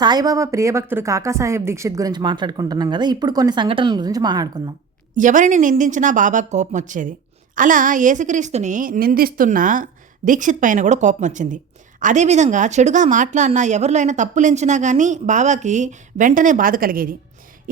సాయిబాబా ప్రియభక్తుడు కాకాసాహెబ్ దీక్షిత్ గురించి మాట్లాడుకుంటున్నాం కదా. ఇప్పుడు కొన్ని సంఘటనల గురించి మాట్లాడుకుందాం. ఎవరిని నిందించినా బాబాకు కోపం వచ్చేది. అలా యేసుక్రీస్తుని నిందిస్తున్న దీక్షిత్ పైన కూడా కోపం వచ్చింది. అదేవిధంగా చెడుగా మాట్లాడినా, ఎవరిలో అయినా తప్పులెంచినా కానీ బాబాకి వెంటనే బాధ కలిగేది.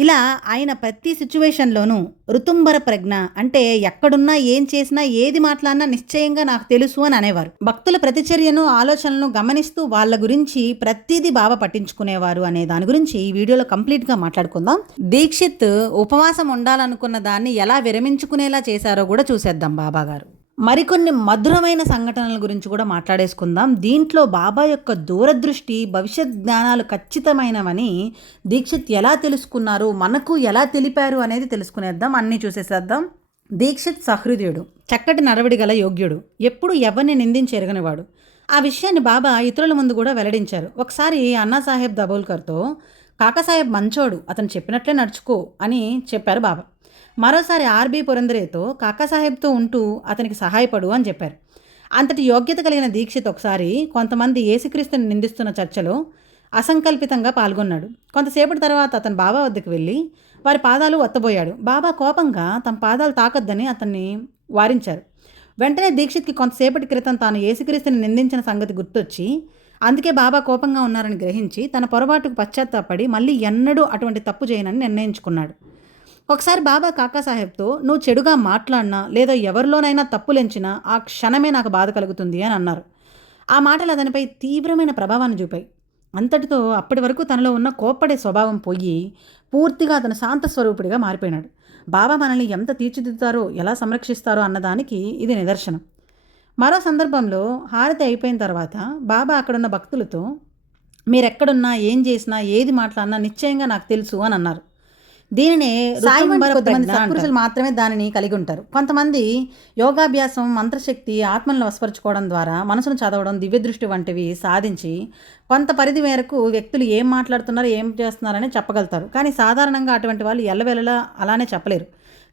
ఇలా ఆయన ప్రతి సిచ్యువేషన్లోనూ ఋతుంబర ప్రజ్ఞ, అంటే ఎక్కడున్నా, ఏం చేసినా, ఏది మాట్లాడినా నిశ్చయంగా నాకు తెలుసు అని అనేవారు. భక్తుల ప్రతిచర్యను, ఆలోచనలను గమనిస్తూ వాళ్ళ గురించి ప్రతిదీ బాబా పట్టించుకునేవారు అనే దాని గురించి ఈ వీడియోలో కంప్లీట్గా మాట్లాడుకుందాం. దీక్షిత్ ఉపవాసం ఉండాలనుకున్న దాన్ని ఎలా విరమించుకునేలా చేశారో కూడా చూసేద్దాం బాబా గారు. మరికొన్ని మధురమైన సంఘటనల గురించి కూడా మాట్లాడేసుకుందాం. దీంట్లో బాబా యొక్క దూరదృష్టి, భవిష్యత్ జ్ఞానాలు ఖచ్చితమైనవని దీక్షిత్ ఎలా తెలుసుకున్నారు, మనకు ఎలా తెలిపారు అనేది తెలుసుకునేద్దాం. అన్నీ చూసేసేద్దాం. దీక్షిత్ సహృదయుడు, చక్కటి నడవడి గల యోగ్యుడు, ఎప్పుడు ఎవరిని నిందించి ఎరగనివాడు. ఆ విషయాన్ని బాబా ఇతరుల ముందు కూడా వెల్లడించారు. ఒకసారి అన్నాసాహెబ్ దబోల్కర్తో, కాకాసాహెబ్ మంచోడు, అతను చెప్పినట్లే నడుచుకో అని చెప్పారు బాబా. మరోసారి ఆర్బీ పురందరేతో, కాకాసాహెబ్తో ఉంటూ అతనికి సహాయపడు అని చెప్పారు. అంతటి యోగ్యత కలిగిన దీక్షిత్ ఒకసారి కొంతమంది యేసుక్రీస్తుని నిందిస్తున్న చర్చలో అసంకల్పితంగా పాల్గొన్నాడు. కొంతసేపటి తర్వాత అతను బాబా వద్దకు వెళ్ళి వారి పాదాలు ఒత్తబోయాడు. బాబా కోపంగా తమ పాదాలు తాకొద్దని అతన్ని వారించారు. వెంటనే దీక్షిత్కి కొంతసేపటి క్రితం తాను యేసుక్రీస్తుని నిందించిన సంగతి గుర్తొచ్చి, అందుకే బాబా కోపంగా ఉన్నారని గ్రహించి తన పొరపాటుకు పశ్చాత్తాపడి మళ్ళీ ఎన్నడూ అటువంటి తప్పు చేయనని నిర్ణయించుకున్నాడు. ఒకసారి బాబా కాకాసాహెబ్తో, నువ్వు చెడుగా మాట్లాడినా లేదా ఎవరిలోనైనా తప్పులెంచినా ఆ క్షణమే నాకు బాధ కలుగుతుంది అని అన్నారు. ఆ మాటలు అతనిపై తీవ్రమైన ప్రభావాన్ని చూపాయి. అంతటితో అప్పటి వరకు తనలో ఉన్న కోప్పడే స్వభావం పోయి పూర్తిగా అతను శాంత స్వరూపుడిగా మారిపోయినాడు. బాబా మనల్ని ఎంత తీర్చిదిద్దుతారో, ఎలా సంరక్షిస్తారో అన్నదానికి ఇది నిదర్శనం. మరో సందర్భంలో హారతి అయిపోయిన తర్వాత బాబా అక్కడున్న భక్తులతో, మీరెక్కడున్నా, ఏం చేసినా, ఏది మాట్లాడినా నిశ్చయంగా నాకు తెలుసు అని అన్నారు. దీనినే కొద్దిమంది సత్పురుషులు మాత్రమే దానిని కలిగి ఉంటారు. కొంతమంది యోగాభ్యాసం, మంత్రశక్తి, ఆత్మలను వశపరచుకోవడం ద్వారా మనసును చదవడం, దివ్యదృష్టి వంటివి సాధించి కొంత పరిధి మేరకు వ్యక్తులు ఏం మాట్లాడుతున్నారో, ఏం చేస్తున్నారని చెప్పగలుగుతారు. కానీ సాధారణంగా అటువంటి వాళ్ళు ఎల్లవేళలా అలానే చెప్పలేరు.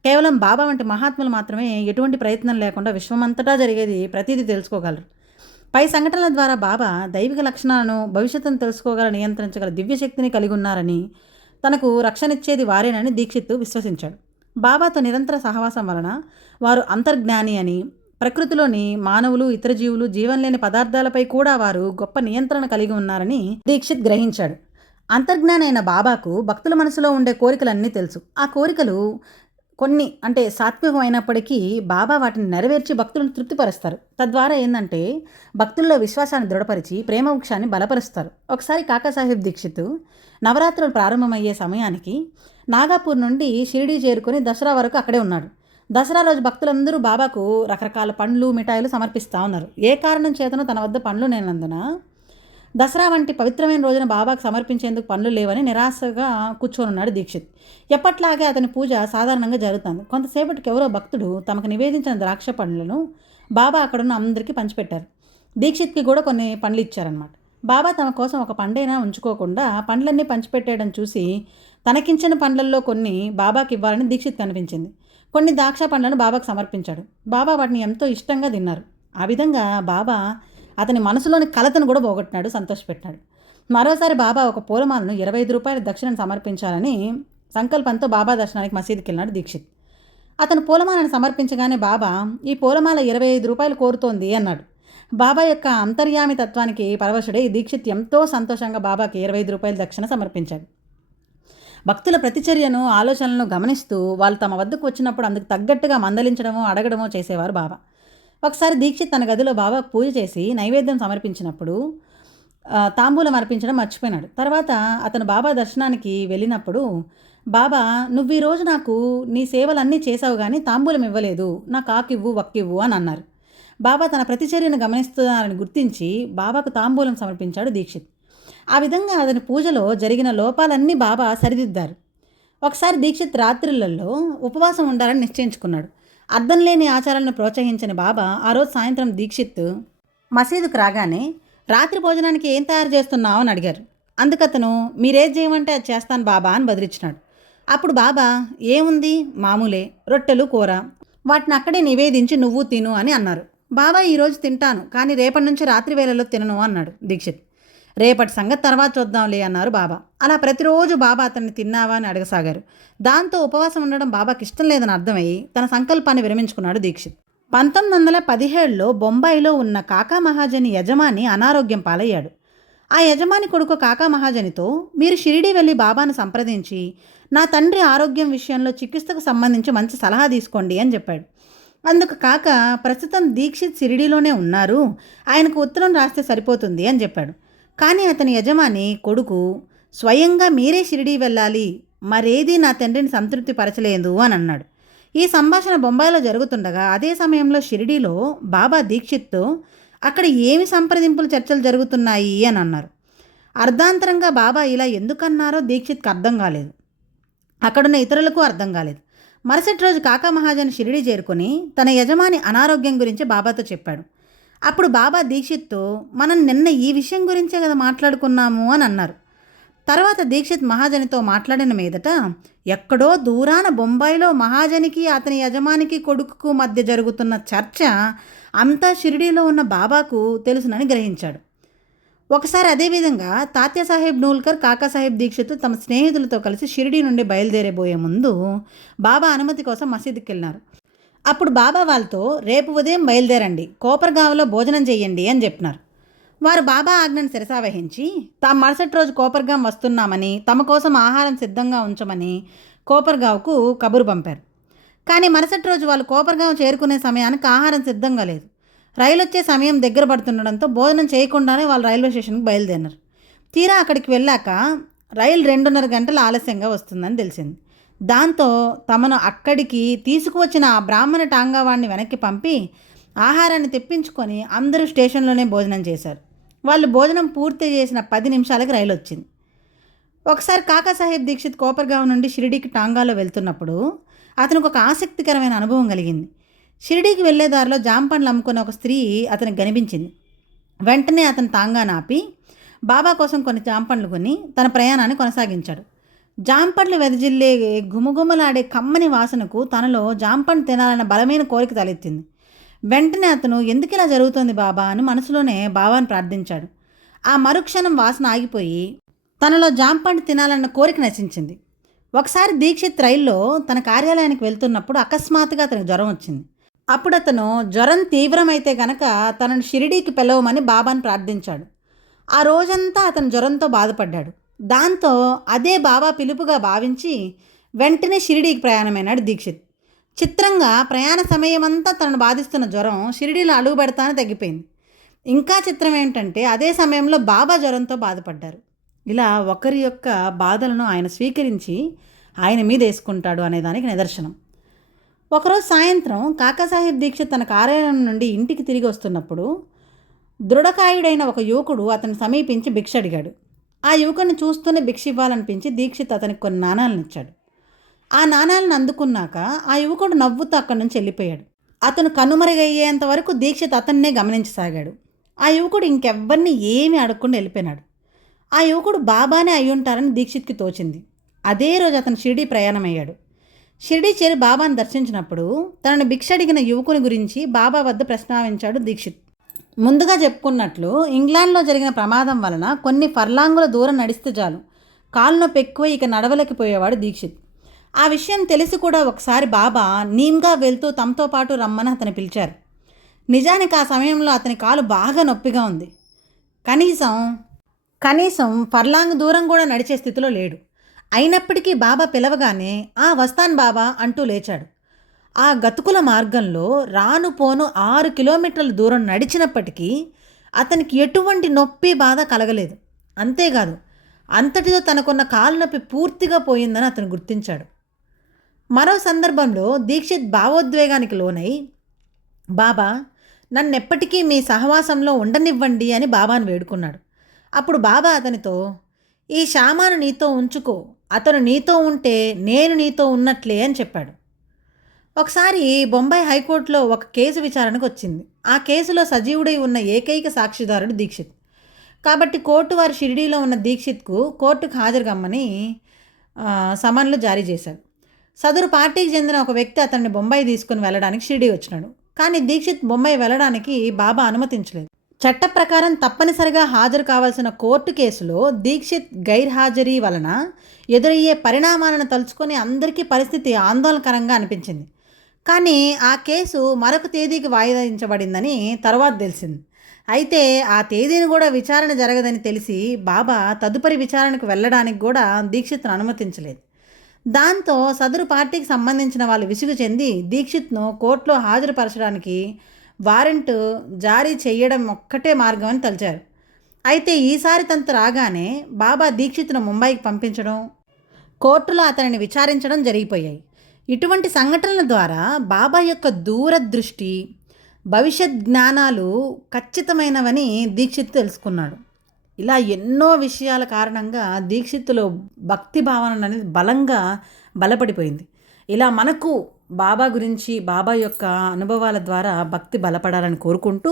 కేవలం బాబా వంటి మహాత్ములు మాత్రమే ఎటువంటి ప్రయత్నం లేకుండా విశ్వమంతటా జరిగేది ప్రతిదీ తెలుసుకోగలరు. పై సంఘటనల ద్వారా బాబా దైవిక లక్షణాలను, భవిష్యత్తును తెలుసుకోగల, నియంత్రించగల దివ్యశక్తిని కలిగి ఉన్నారని, తనకు రక్షణిచ్చేది వారేనని దీక్షిత్ విశ్వసించాడు. బాబాతో నిరంతర సహవాసం వలన వారు అంతర్జ్ఞాని అని, ప్రకృతిలోని మానవులు, ఇతర జీవులు, జీవం లేని పదార్థాలపై కూడా వారు గొప్ప నియంత్రణ కలిగి ఉన్నారని దీక్షిత్ గ్రహించాడు. అంతర్జ్ఞాని అయిన బాబాకు భక్తుల మనసులో ఉండే కోరికలన్నీ తెలుసు. ఆ కోరికలు కొన్ని సాత్వికం అయినప్పటికీ బాబా వాటిని నెరవేర్చి భక్తులను తృప్తిపరుస్తారు. తద్వారా ఏంటంటే భక్తుల్లో విశ్వాసాన్ని దృఢపరిచి ప్రేమ వృక్షాన్ని బలపరుస్తారు. ఒకసారి కాకాసాహెబ్ దీక్షిత్ నవరాత్రులు ప్రారంభమయ్యే సమయానికి నాగాపూర్ నుండి షిరిడీ చేరుకొని దసరా వరకు అక్కడే ఉన్నాడు. దసరా రోజు భక్తులందరూ బాబాకు రకరకాల పండ్లు, మిఠాయిలు సమర్పిస్తూ ఉన్నారు. ఏ కారణం చేతనో తన వద్ద పండ్లు లేనందున దసరా వంటి పవిత్రమైన రోజున బాబాకు సమర్పించేందుకు పనులు లేవని నిరాశగా కూర్చొని ఉన్నాడు దీక్షిత్. ఎప్పట్లాగే అతని పూజ సాధారణంగా జరుగుతుంది. కొంతసేపటికి ఎవరో భక్తుడు తమకు నివేదించిన ద్రాక్ష పండ్లను బాబా అక్కడున్న అందరికీ పంచిపెట్టారు. దీక్షిత్కి కూడా కొన్ని పండ్లు ఇచ్చారనమాట. బాబా తమ కోసం ఒక పండైనా ఉంచుకోకుండా పండ్లన్నీ పంచిపెట్టేయడం చూసి తనకించిన పండ్లల్లో కొన్ని బాబాకి ఇవ్వాలని దీక్షిత్ కనిపించింది. కొన్ని ద్రాక్ష పండ్లను బాబాకు సమర్పించాడు. బాబా వాటిని ఎంతో ఇష్టంగా తిన్నారు. ఆ విధంగా బాబా అతని మనసులోని కలతను కూడా పోగొట్టినాడు, సంతోషపెట్టినాడు. మరోసారి బాబా ఒక పూలమాలను 25 రూపాయల దక్షిణను సమర్పించాలని సంకల్పంతో బాబా దర్శనానికి మసీదుకి వెళ్ళినాడు దీక్షిత్. అతను పూలమాలను సమర్పించగానే బాబా, ఈ పూలమాల 25 రూపాయలు కోరుతోంది అన్నాడు. బాబా యొక్క అంతర్యామి తత్వానికి పరవశుడై దీక్షిత్ ఎంతో సంతోషంగా బాబాకి 25 రూపాయల దక్షిణ సమర్పించాడు. భక్తుల ప్రతిచర్యను, ఆలోచనలను గమనిస్తూ వాళ్ళు తమ వద్దకు వచ్చినప్పుడు అందుకు తగ్గట్టుగా మందలించడమో, అడగడమో చేసేవారు బాబా. ఒకసారి దీక్షిత్ తన గదిలో బాబాకు పూజ చేసి నైవేద్యం సమర్పించినప్పుడు తాంబూలం అర్పించడం మర్చిపోయినాడు. తర్వాత అతను బాబా దర్శనానికి వెళ్ళినప్పుడు, బాబా, నువ్వు ఈరోజు నాకు నీ సేవలన్నీ చేసావు కానీ తాంబూలం ఇవ్వలేదు, నాకు ఆకివ్వు, వక్కివ్వు అని అన్నారు. బాబా తన ప్రతిచర్యను గమనిస్తున్నారని గుర్తించి బాబాకు తాంబూలం సమర్పించాడు దీక్షిత్. ఆ విధంగా అతని పూజలో జరిగిన లోపాలన్నీ బాబా సరిదిద్దారు. ఒకసారి దీక్షిత్ రాత్రులలో ఉపవాసం ఉండాలని నిశ్చయించుకున్నాడు. అర్థం లేని ఆచారాలను ప్రోత్సహించని బాబా ఆ రోజు సాయంత్రం దీక్షిత్ మసీదుకు రాగానే, రాత్రి భోజనానికి ఏం తయారు చేస్తున్నావు అని అడిగారు. అందుకతను, మీరేం చేయమంటే అది చేస్తాను బాబా అని బదిలిచ్చినాడు. అప్పుడు బాబా, ఏముంది, మామూలే, రొట్టెలు, కూర, వాటిని అక్కడే నివేదించి నువ్వు తిను అని అన్నారు. బాబా, ఈరోజు తింటాను కానీ రేపటి నుంచి రాత్రి వేళలో తినను అన్నాడు దీక్షిత్. రేపటి సంగతి తర్వాత చూద్దాంలే అన్నారు బాబా. అలా ప్రతిరోజు బాబా అతన్ని తిన్నావా అని అడగసాగారు. దాంతో ఉపవాసం ఉండడం బాబాకి ఇష్టం లేదని అర్థమయ్యి తన సంకల్పాన్ని విరమించుకున్నాడు దీక్షిత్. 1917లో బొంబాయిలో ఉన్న కాకా మహాజని యజమాని అనారోగ్యం పాలయ్యాడు. ఆ యజమాని కొడుకు కాకా మహాజనితో, మీరు షిరిడీ వెళ్ళి బాబాను సంప్రదించి నా తండ్రి ఆరోగ్యం విషయంలో చికిత్సకు సంబంధించి మంచి సలహా తీసుకోండి అని చెప్పాడు. అందుకు కాక, ప్రస్తుతం దీక్షిత్ షిరిడీలోనే ఉన్నారు, ఆయనకు ఉత్తరం రాస్తే సరిపోతుంది అని చెప్పాడు. కానీ అతని యజమాని కొడుకు, స్వయంగా మీరే షిరిడీ వెళ్ళాలి, మరేదీ నా తండ్రిని సంతృప్తి పరచలేదు అని అన్నాడు. ఈ సంభాషణ బొంబాయిలో జరుగుతుండగా అదే సమయంలో షిరిడీలో బాబా దీక్షిత్తో అక్కడ ఏమి సంప్రదింపులు చర్చలు జరుగుతున్నాయి అని అన్నారు. అర్ధాంతరంగా బాబా ఇలా ఎందుకన్నారో దీక్షిత్కి అర్థం కాలేదు, అక్కడున్న ఇతరులకు అర్థం కాలేదు. మరుసటి రోజు కాకా మహాజన్ షిరిడీ చేరుకొని తన యజమాని అనారోగ్యం గురించి బాబాతో చెప్పాడు. అప్పుడు బాబా దీక్షిత్తో, మనం నిన్న ఈ విషయం గురించే కదా మాట్లాడుకున్నాము అని అన్నారు. తర్వాత దీక్షిత్ మహాజనితో మాట్లాడిన మీదట, ఎక్కడో దూరాన బొంబాయిలో మహాజనికి అతని యజమానికి కొడుకుకు మధ్య జరుగుతున్న చర్చ అంతా షిరిడీలో ఉన్న బాబాకు తెలుసునని గ్రహించాడు. ఒకసారి అదేవిధంగా తాత్యాసాహెబ్ నూల్కర్, కాకాసాహెబ్ దీక్షిత్ తమ స్నేహితులతో కలిసి షిరిడీ నుండి బయలుదేరబోయే ముందు బాబా అనుమతి కోసం మసీదుకి వెళ్ళినారు. అప్పుడు బాబా వాళ్ళతో, రేపు ఉదయం బయలుదేరండి, కోపర్గావ్లో భోజనం చేయండి అని చెప్పినారు. వారు బాబా ఆజ్ఞను శిరసావహించి తాము మరుసటి రోజు కోపర్గాం వస్తున్నామని, తమ కోసం ఆహారం సిద్ధంగా ఉంచమని కోపర్గావ్కు కబురు పంపారు. కానీ మరుసటి రోజు వాళ్ళు కోపర్గాం చేరుకునే సమయానికి ఆహారం సిద్ధంగా లేదు. రైలు వచ్చే సమయం దగ్గర పడుతుండడంతో భోజనం చేయకుండానే వాళ్ళు రైల్వే స్టేషన్కి బయలుదేరినారు. తీరా అక్కడికి వెళ్ళాక రైలు 2.5 గంటల ఆలస్యంగా వస్తుందని తెలిసింది. దాంతో తమను అక్కడికి తీసుకువచ్చిన ఆ బ్రాహ్మణ టాంగావాడిని వెనక్కి పంపి ఆహారాన్ని తెప్పించుకొని అందరూ స్టేషన్లోనే భోజనం చేశారు. వాళ్ళు భోజనం పూర్తి చేసిన 10 నిమిషాలకి రైలు వచ్చింది. ఒకసారి కాకాసాహెబ్ దీక్షిత్ కోపర్గావ్ నుండి షిరిడీకి టాంగాలో వెళ్తున్నప్పుడు అతనికి ఒక ఆసక్తికరమైన అనుభవం కలిగింది. షిరిడీకి వెళ్లే దారిలో జాంపండ్లు అమ్ముకున్న ఒక స్త్రీ అతనికి కనిపించింది. వెంటనే అతను టాంగాను ఆపి బాబా కోసం కొన్ని జాంపండ్లు కొని తన ప్రయాణాన్ని కొనసాగించాడు. జాంపండ్లు వెదజిల్లే గుమగుమలాడే కమ్మని వాసనకు తనలో జాంపండ్ తినాలన్న బలమైన కోరిక తలెత్తింది. వెంటనే అతను, ఎందుకు ఇలా జరుగుతోంది బాబా అని మనసులోనే బాబాను ప్రార్థించాడు. ఆ మరుక్షణం వాసన ఆగిపోయి తనలో జాంపండ్ తినాలన్న కోరిక నశించింది. ఒకసారి దీక్షిత్ రైల్లో తన కార్యాలయానికి వెళ్తున్నప్పుడు అకస్మాత్తుగా అతనికి జ్వరం వచ్చింది. అప్పుడు అతను జ్వరం తీవ్రమైతే గనక తనను షిరిడీకి పిలవమని బాబాను ప్రార్థించాడు. ఆ రోజంతా అతను జ్వరంతో బాధపడ్డాడు. దాంతో అదే బాబా పిలుపుగా భావించి వెంటనే షిరిడీకి ప్రయాణమైనాడు దీక్షిత్. చిత్రంగా ప్రయాణ సమయమంతా తనను బాధిస్తున్న జ్వరం షిరిడీలో అడుగు పెడతానే తగ్గిపోయింది. ఇంకా చిత్రం ఏంటంటే అదే సమయంలో బాబా జ్వరంతో బాధపడ్డారు. ఇలా ఒకరి యొక్క బాధలను ఆయన స్వీకరించి ఆయన మీద వేసుకుంటాడు అనేదానికి నిదర్శనం. ఒకరోజు సాయంత్రం కాకాసాహెబ్ దీక్షిత్ తన కార్యాలయం నుండి ఇంటికి తిరిగి వస్తున్నప్పుడు దృఢకాయుడైన ఒక యువకుడు అతన్ని సమీపించి భిక్ష అడిగాడు. ఆ యువకుడిని చూస్తూనే భిక్ష ఇవ్వాలనిపించి దీక్షిత్ అతనికి కొన్ని నాణాలను ఇచ్చాడు. ఆ నాణాలను అందుకున్నాక ఆ యువకుడు నవ్వుతూ అక్కడి నుంచి వెళ్ళిపోయాడు. అతను కనుమరుగయ్యేంత వరకు దీక్షిత్ అతన్నే గమనించసాగాడు. ఆ యువకుడు ఇంకెవ్వరిని ఏమీ అడగకుండా వెళ్ళిపోయినాడు. ఆ యువకుడు బాబానే అయ్యుంటారని దీక్షిత్కి తోచింది. అదే రోజు అతను షిరిడీ ప్రయాణమయ్యాడు. షిరిడీ చేరి బాబాను దర్శించినప్పుడు తనను భిక్ష అడిగిన యువకుని గురించి బాబా వద్ద ప్రస్తావించాడు దీక్షిత్. ముందుగా చెప్పుకున్నట్లు ఇంగ్లాండ్లో జరిగిన ప్రమాదం వలన కొన్ని ఫర్లాంగుల దూరం నడిస్తే చాలు కాలు నొప్పి ఎక్కువ, ఇక నడవలేకపోయేవాడు దీక్షిత్. ఆ విషయం తెలిసి కూడా ఒకసారి బాబా నీమ్గా వెళ్తూ తమతో పాటు రమ్మని అతను పిలిచారు. నిజానికి ఆ సమయంలో అతని కాలు బాగా నొప్పిగా ఉంది. కనీసం ఫర్లాంగ్ దూరం కూడా నడిచే స్థితిలో లేడు. అయినప్పటికీ బాబా పిలవగానే వస్తాను బాబా అంటూ లేచాడు. ఆ గతుకుల మార్గంలో రాను పోను 6 కిలోమీటర్ల దూరం నడిచినప్పటికీ అతనికి ఎటువంటి నొప్పి బాధ కలగలేదు. అంతేకాదు, అంతటితో తనకున్న కాలు నొప్పి పూర్తిగా పోయిందని అతను గుర్తించాడు. మరో సందర్భంలో దీక్షిత్ భావోద్వేగానికి లోనై, బాబా నన్నెప్పటికీ మీ సహవాసంలో ఉండనివ్వండి అని బాబాను వేడుకున్నాడు. అప్పుడు బాబా అతనితో, ఈ శామాను నీతో ఉంచుకో, అతను నీతో ఉంటే నేను నీతో ఉన్నట్లే అని చెప్పాడు. ఒకసారి బొంబాయి హైకోర్టులో ఒక కేసు విచారణకు వచ్చింది. ఆ కేసులో సజీవుడై ఉన్న ఏకైక సాక్షిదారుడు దీక్షిత్. కాబట్టి కోర్టు వారు షిరిడీలో ఉన్న దీక్షిత్కు కోర్టుకు హాజరుగమ్మని సమన్లు జారీ చేశారు. సదరు పార్టీకి చెందిన ఒక వ్యక్తి అతన్ని బొంబాయి తీసుకుని వెళ్ళడానికి షిరిడీ వచ్చినాడు. కానీ దీక్షిత్ బొంబాయి వెళ్ళడానికి బాబా అనుమతించలేదు. చట్ట ప్రకారం తప్పనిసరిగా హాజరు కావాల్సిన కోర్టు కేసులో దీక్షిత్ గైర్హాజరీ వలన ఎదురయ్యే పరిణామాలను తలుచుకొని అందరికీ పరిస్థితి ఆందోళనకరంగా అనిపించింది. కానీ ఆ కేసు మరొక తేదీకి వాయిదాయించబడిందని తర్వాత తెలిసింది. అయితే ఆ తేదీని కూడా విచారణ జరగదని తెలిసి బాబా తదుపరి విచారణకు వెళ్ళడానికి కూడా దీక్షిత్ను అనుమతించలేదు. దాంతో సదరు పార్టీకి సంబంధించిన వాళ్ళు విసుగు చెంది దీక్షిత్ను కోర్టులో హాజరుపరచడానికి వారెంట్ జారీ చేయడం ఒక్కటే మార్గం అని తలిచారు. అయితే ఈసారి తంతు రాగానే బాబా దీక్షిత్ను ముంబైకి పంపించడం, కోర్టులో అతనిని విచారించడం జరిగిపోయాయి. ఇటువంటి సంఘటనల ద్వారా బాబా యొక్క దూరదృష్టి, భవిష్యత్ జ్ఞానాలు ఖచ్చితమైనవని దీక్షిత్ తెలుసుకున్నాడు. ఇలా ఎన్నో విషయాల కారణంగా దీక్షిత్తులో భక్తి భావన అనేది బలంగా బలపడిపోయింది. ఇలా మనకు బాబా గురించి, బాబా యొక్క అనుభవాల ద్వారా భక్తి బలపడాలని కోరుకుంటూ,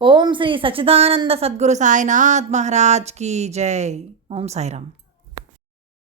ఓం శ్రీ సచ్చిదానంద సద్గురు సాయినాథ్ మహారాజ్ కీ జై. ఓం సాయిరామ్.